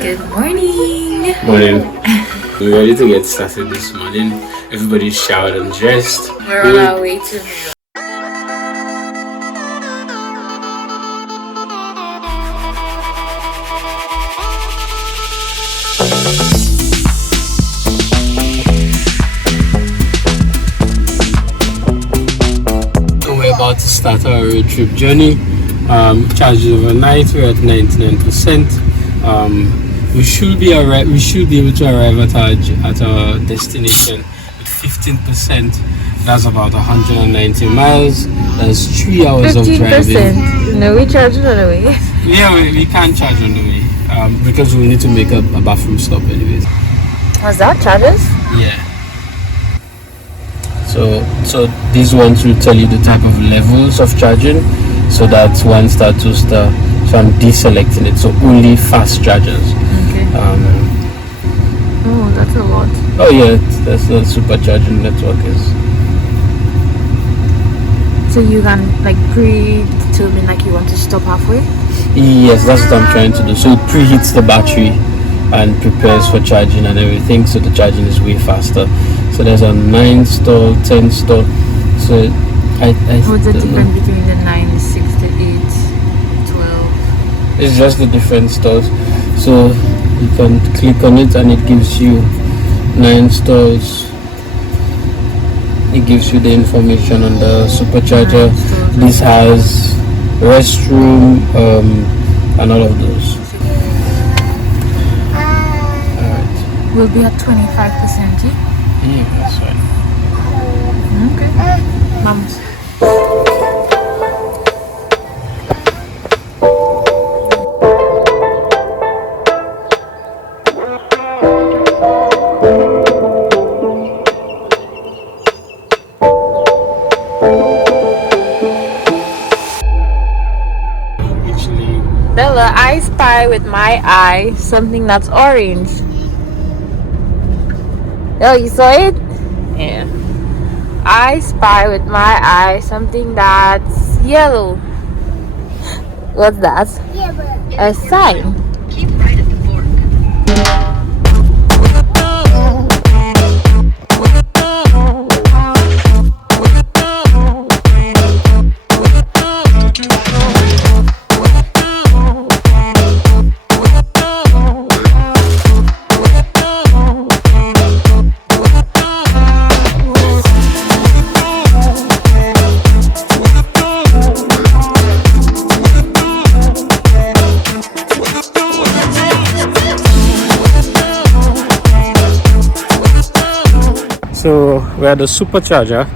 Good morning. Morning. We're ready to get started this morning. Everybody's showered and dressed. We're on our way to We're about to start our road trip journey. Charged overnight. We're at 99%. We should be able to arrive at our destination with 15%. That's about 190 miles. That's 3 hours of driving. 15%. No, we charge on the way. Yeah, we can't charge on the way because we need to make a bathroom stop anyways. Was that charges? Yeah. So these ones will tell you the type of levels of charging. So that's 1 star, 2 star. So I'm deselecting it. So only fast chargers. Okay. Oh, that's a lot. Oh yeah, that's the supercharging network is. So you can like predetermine like you want to stop halfway? Yes, that's what I'm trying to do. So it preheats the battery and prepares for charging and everything. So the charging is way faster. So there's a 9 stall, 10 stall. So What's the difference between the 9, 6, the 8, 12? It's just the different stalls. So you can click on it and it gives you 9 stalls. It gives you the information on the supercharger. This has restroom and all of those. Alright. We'll be at 25%. Yeah, that's fine. Okay. Mom's. Bella, I spy with my eye something that's orange. Oh, you saw it? Yeah. I spy with my eye something that's yellow. What's that? A sign. Keep right at the fork. So we're at the supercharger.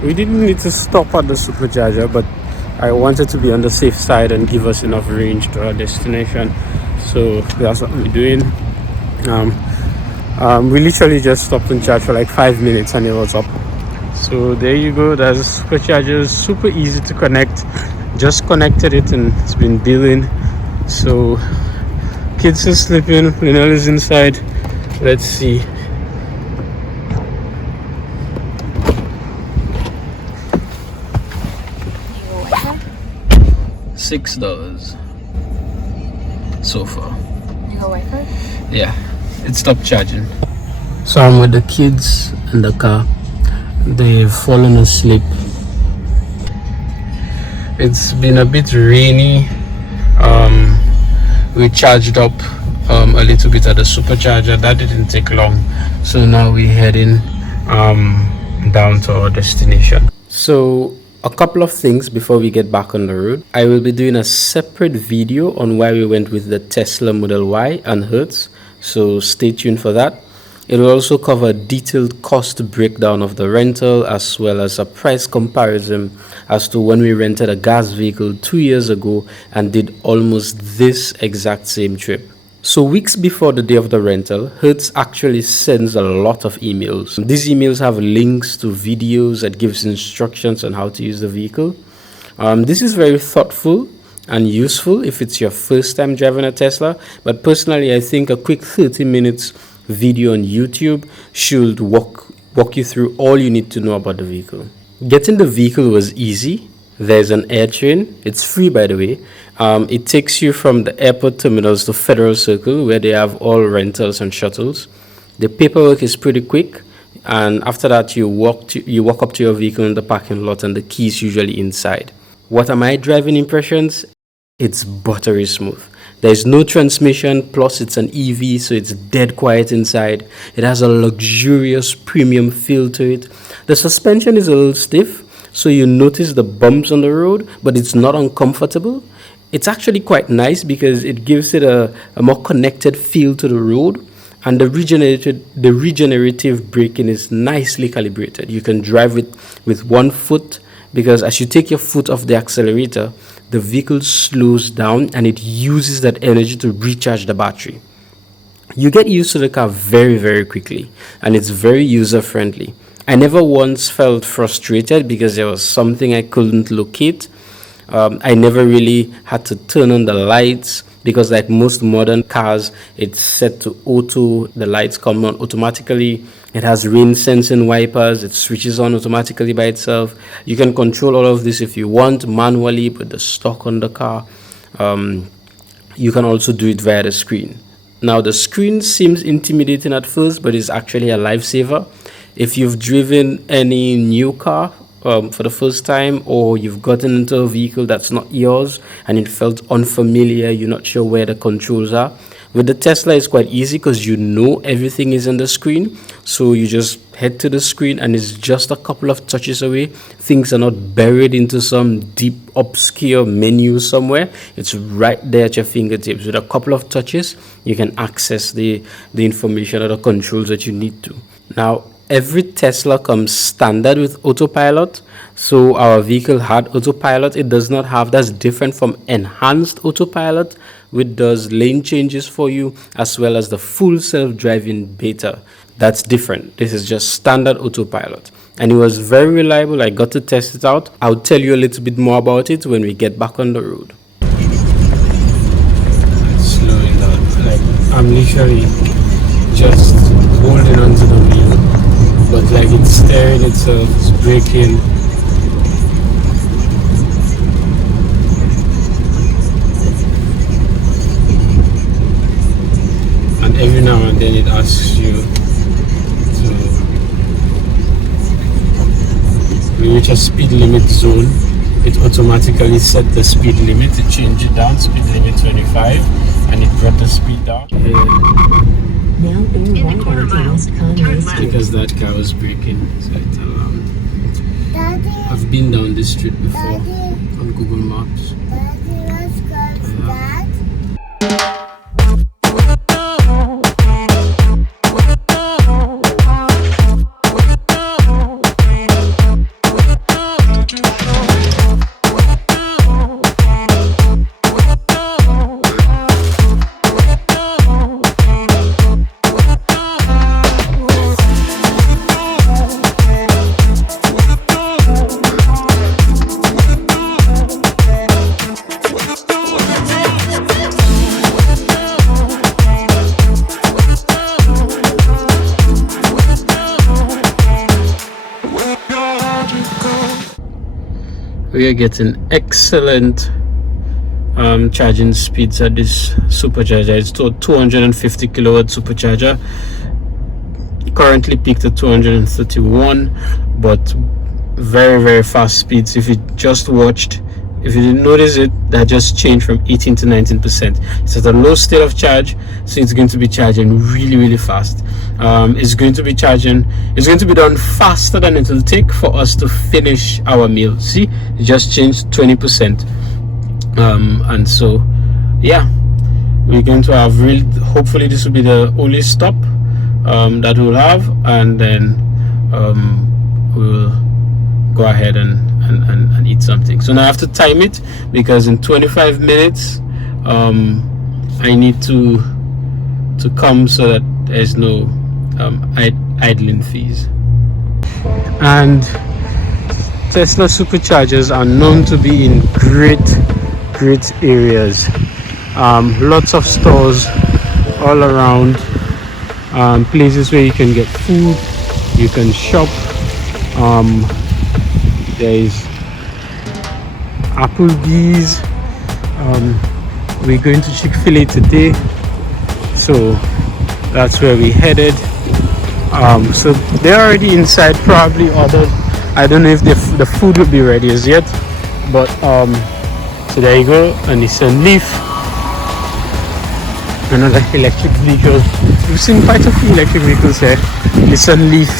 We didn't need to stop at the supercharger, but I wanted to be on the safe side and give us enough range to our destination. So that's what we're doing. We literally just stopped and charged for like 5 minutes and it was up. So there you go. That's the supercharger. Super easy to connect. Just connected it and it's been billing. So kids are sleeping. Lionel is inside. Let's see. $6 so far. You go Wi-Fi? Yeah, it stopped charging. So I'm with the kids in the car. They've fallen asleep. It's been a bit rainy. We charged up a little bit at the supercharger. That didn't take long. So now we're heading down to our destination. So a couple of things before we get back on the road. I will be doing a separate video on why we went with the Tesla Model Y and Hertz, so stay tuned for that. It will also cover a detailed cost breakdown of the rental as well as a price comparison as to when we rented a gas vehicle 2 years ago and did almost this exact same trip. So weeks before the day of the rental, Hertz actually sends a lot of emails. These emails have links to videos that gives instructions on how to use the vehicle. This is very thoughtful and useful if it's your first time driving a Tesla, but personally I think a quick 30 minutes video on YouTube should walk you through all you need to know about the vehicle. Getting the vehicle was easy. There's an air train, it's free by the way, It takes you from the airport terminals to Federal Circle, where they have all rentals and shuttles. The paperwork is pretty quick, and after that you walk up to your vehicle in the parking lot, and the key is usually inside. What are my driving impressions? It's buttery smooth. There is no transmission, plus it's an EV, so it's dead quiet inside. It has a luxurious premium feel to it. The suspension is a little stiff, so you notice the bumps on the road, but it's not uncomfortable. It's actually quite nice because it gives it a more connected feel to the road, and the regenerative braking is nicely calibrated. You can drive it with 1 foot, because as you take your foot off the accelerator, the vehicle slows down and it uses that energy to recharge the battery. You get used to the car very, very quickly, and it's very user friendly. I never once felt frustrated because there was something I couldn't locate. I never really had to turn on the lights because, like most modern cars, it's set to auto. The lights come on automatically. It has rain sensing wipers. It switches on automatically by itself. You can control all of this if you want manually with the stock on the car. You can also do it via the screen. Now, the screen seems intimidating at first, but it's actually a lifesaver. If you've driven any new car for the first time, or you've gotten into a vehicle that's not yours and it felt unfamiliar, you're not sure where the controls are, with the Tesla it's quite easy because you know everything is on the screen. So you just head to the screen and it's just a couple of touches away. Things are not buried into some deep obscure menu somewhere. It's right there at your fingertips. With a couple of touches you can access the information or the controls that you need to. Now, every Tesla comes standard with autopilot, so our vehicle had autopilot. It does not have, that's different from enhanced autopilot, which does lane changes for you, as well as the full self-driving beta. That's different. This is just standard autopilot, and it was very reliable. I got to test it out. I'll tell you a little bit more about it when we get back on the road. Slowing down, like I'm literally just holding onto the wheel, but like it's steering itself, it's braking. And every now and then it asks you to, when you reach a speed limit zone, it automatically set the speed limit. It changed it down, speed limit 25, and it brought the speed down. Now in the quarter mile, turn left. Because that car was braking, so it's alarmed. Daddy, I've been down this street before Daddy. on Google Maps. Daddy, let's go to that. We are getting excellent charging speeds at this supercharger. It's to 250 kilowatt supercharger, currently peaked at 231, but very, very fast speeds. If you just watched, if you didn't notice it, that just changed from 18 to 19%. It's at a low state of charge, so it's going to be charging really, really fast. It's going to be done faster than it will take for us to finish our meal. See, it just changed 20%. And so yeah, we're going to have hopefully this will be the only stop that we'll have, and then we'll go ahead and eat something. So now I have to time it because in 25 minutes I need to come so that there's no idling fees. And Tesla superchargers are known to be in great areas. Lots of stores all around, places where you can get food, you can shop. There is Applebee's, We're going to Chick-fil-A today, so that's where we headed. So they're already inside, probably ordered. I don't know if the food will be ready as yet, but so there you go, a Nissan Leaf, another electric vehicle. We've seen quite a few electric vehicles here. Nissan Leaf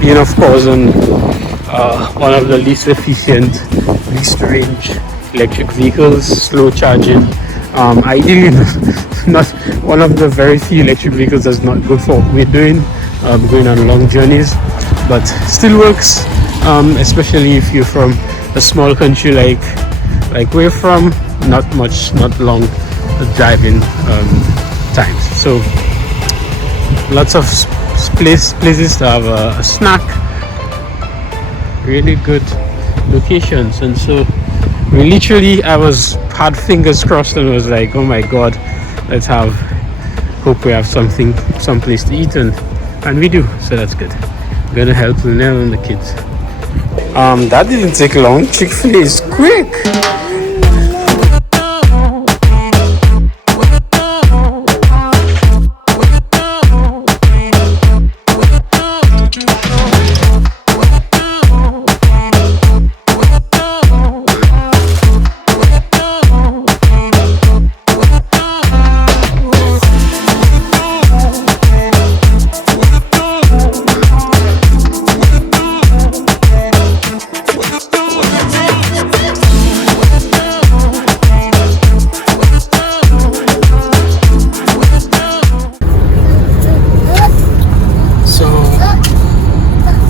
being, of course, one of the least efficient, least range electric vehicles, slow charging. Ideally not one of the very few electric vehicles that's not good for what we're doing, going on long journeys, but still works, especially if you're from a small country like we're from. Not long driving times, so lots of places to have a snack, really good locations. And so we literally, I had fingers crossed and was like, oh my god, hope we have someplace to eat, and we do, so that's good. I'm gonna help Lynelle and the kids. That didn't take long. Chick-fil-A is quick.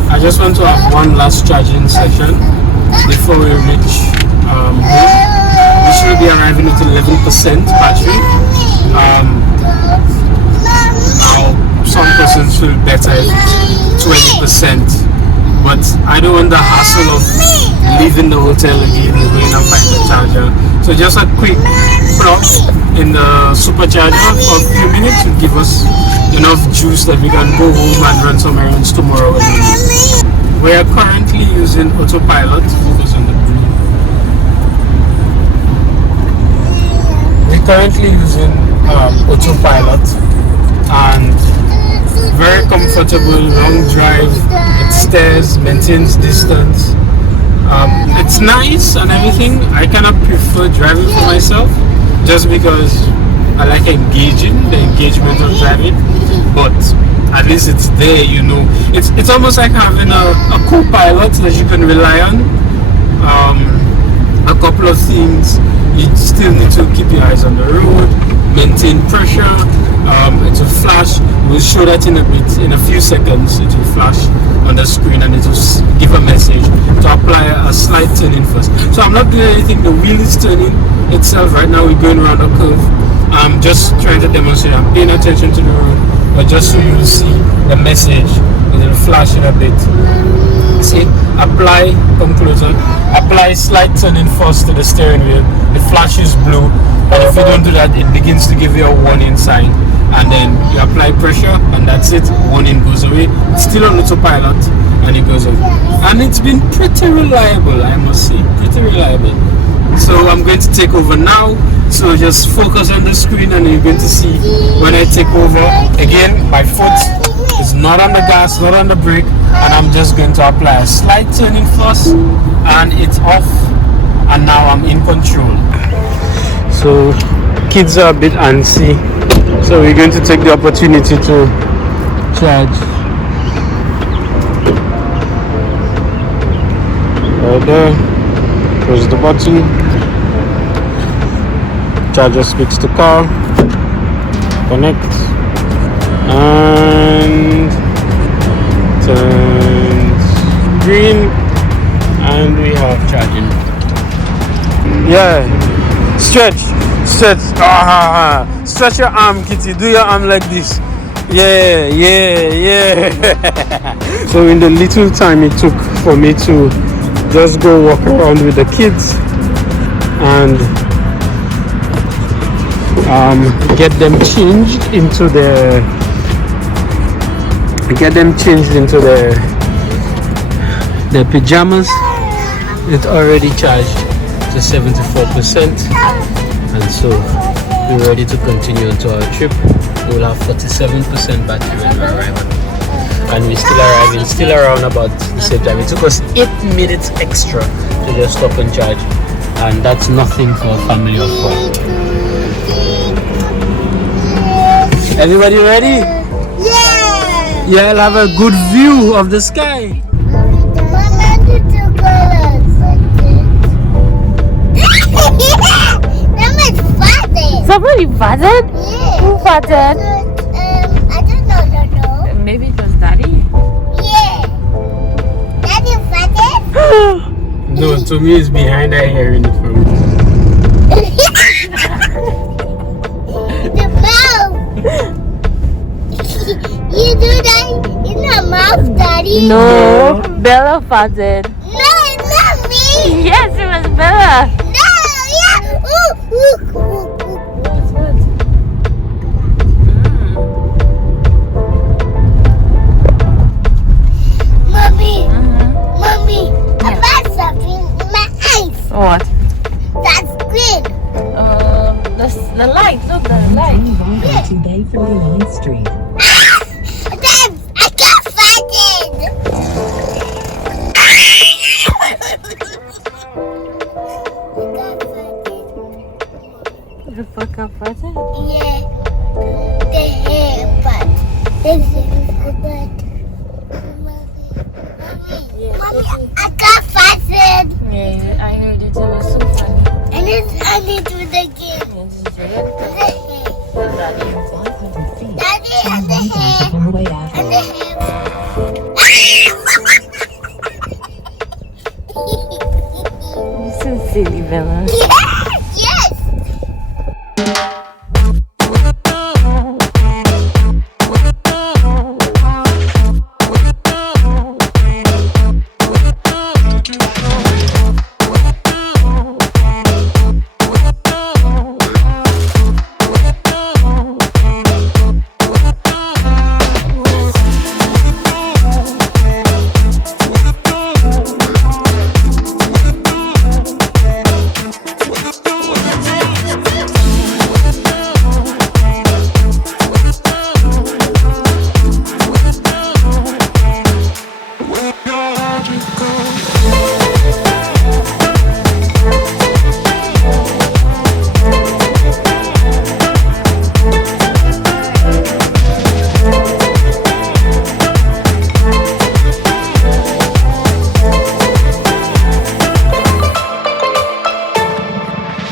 I just want to have one last charging session before we reach home. We should be arriving with 11% battery. Now some persons feel better if it's 20%, but I don't want the hassle of leaving the hotel again and going and find the charger. So just a quick plug in the supercharger for a few minutes will give us enough juice that we can go home and run some errands tomorrow. We are currently using autopilot. Focus on the breathe. We're currently using autopilot, and very comfortable, long drive. It stays, maintains distance. It's nice and everything. I cannot prefer driving for myself just because I like the engagement of driving, but at least it's there, you know. It's almost like having a co-pilot that you can rely on. A couple of things: you still need to keep your eyes on the road, maintain pressure. It will flash. We'll show that in a few seconds. It will flash on the screen and it will give a message to apply a slight turning first. So I'm not doing anything. The wheel is turning itself right now. We're going around a curve. I'm just trying to demonstrate. I'm paying attention to the road, but just so you see the message, it will flash in a bit. See, apply, come closer. Apply slight turning first to the steering wheel. The flash is blue, and if you don't do that, it begins to give you a warning sign. And then you apply pressure, and that's it. Warning goes away. It's still on autopilot, and it goes away. And it's been pretty reliable, I must say, pretty reliable. So I'm going to take over now. So just focus on the screen and you're going to see when I take over. Again, my foot is not on the gas, not on the brake, and I'm just going to apply a slight turning first, and it's off, and now I'm in control. So kids are a bit antsy, so we're going to take the opportunity to charge. Right there, press the button. Charger speaks to car, connect, and turns green, and we have charging. Yeah, stretch, stretch your arm, kitty, do your arm like this. Yeah. So in the little time it took for me to just go walk around with the kids and get them changed into their pajamas. It's already charged to 74%. and so we're ready to continue into our trip. We'll have 47% battery when we arrive, and we're still arriving still around about the same time. It took us 8 minutes extra to just stop and charge, and that's nothing for a family of 4. Everybody ready? Yeah! Yeah, I'll have a good view of the sky. Somebody farted? Yeah. Who farted? I don't know. Maybe it was Daddy. Yeah. Daddy farted? No, to me it's behind her hearing it from me. The mouth. You do that in the mouth, Daddy? No, Bella farted. No, it's not me. Yes, it was Bella. No, yeah. Ooh. Mommy, I found something in my eyes. What? That's green. The light. Look, the light. Continue on to Bay 39th Street. Dad, I can't find it. The fuck up farted? Yeah, the hair part. This is the butt. Mommy, I can't find it. Yeah, I heard it. It was so funny. And it's honey to the game. Yeah, this is it. The hair. 500 feet. Daddy Turn and the right hair. onto Highway And Avenue. the hair. You're so silly, Bella. Yeah.